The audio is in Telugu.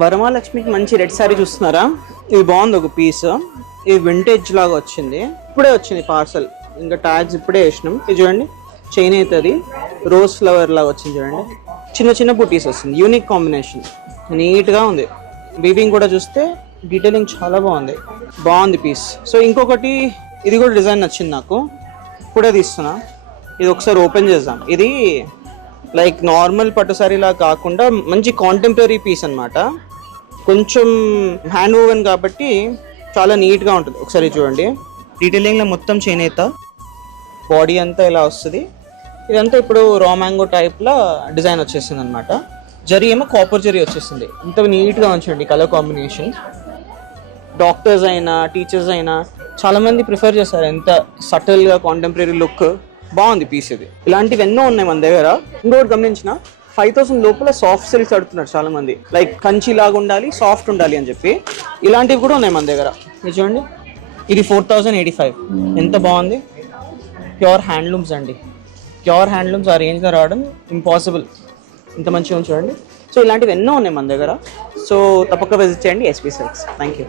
వరమహాలక్ష్మికి మంచి రెడ్ శారీ చూస్తున్నారా? ఇది బాగుంది, ఒక పీస్. ఇది వింటేజ్ లాగా వచ్చింది, ఇప్పుడే వచ్చింది పార్సల్, ఇంకా ట్యాగ్స్ ఇప్పుడే వేసినాం. ఇది చూడండి, చైన్ అవుతుంది, రోజ్ ఫ్లవర్ లాగా వచ్చింది చూడండి, చిన్న చిన్న బుటీస్ వస్తుంది, యూనిక్ కాంబినేషన్, నీట్గా ఉంది. వీవింగ్ కూడా చూస్తే డీటెయిలింగ్ చాలా బాగుంది పీస్. సో ఇంకొకటి, ఇది కూడా డిజైన్ నచ్చింది నాకు, ఇప్పుడే తీస్తున్నా. ఇది ఒకసారి ఓపెన్ చేద్దాం. ఇది లైక్ నార్మల్ పట్టు సారీలా కాకుండా మంచి కాంటెంపరీ పీస్ అనమాట. కొంచెం హ్యాండ్ ఓవెన్ కాబట్టి చాలా నీట్గా ఉంటుంది. ఒకసారి చూడండి, డీటెయిలింగ్లో మొత్తం చేనేత, బాడీ అంతా ఇలా వస్తుంది. ఇదంతా ఇప్పుడు రా మ్యాంగో టైప్లో డిజైన్ వచ్చేసింది అనమాట. జరీ ఏమో కాపర్ జరీ వచ్చేసింది. ఇంత నీట్గా ఉంచండి కలర్ కాంబినేషన్. డాక్టర్స్ అయినా టీచర్స్ అయినా చాలామంది ప్రిఫర్ చేస్తారు, ఎంత సటిల్గా కాంటెంపరీ లుక్. బాగుంది పీస్ ఇది. ఇలాంటివి ఎన్నో ఉన్నాయి మన దగ్గర. ఇంకోటి గమనించిన, 5000 లోపల సాఫ్ట్ సిల్క్స్ అడుగుతున్నారు చాలా మంది, లైక్ కంచి లాగా ఉండాలి, సాఫ్ట్ ఉండాలి అని చెప్పి. ఇలాంటివి కూడా ఉన్నాయి మన దగ్గర. ఇది చూడండి, ఇది 4085. ఎంత బాగుంది. ప్యూర్ హ్యాండ్లూమ్స్ అండి, ప్యూర్ హ్యాండ్లూమ్స్. ఆ రేంజ్గా రావడం ఇంపాసిబుల్. ఇంత మంచిగా చూడండి. సో ఇలాంటివి ఎన్నో ఉన్నాయి మన దగ్గర. సో తప్పక విజిట్ చేయండి ఎస్పీ సిల్క్స్. Thank you.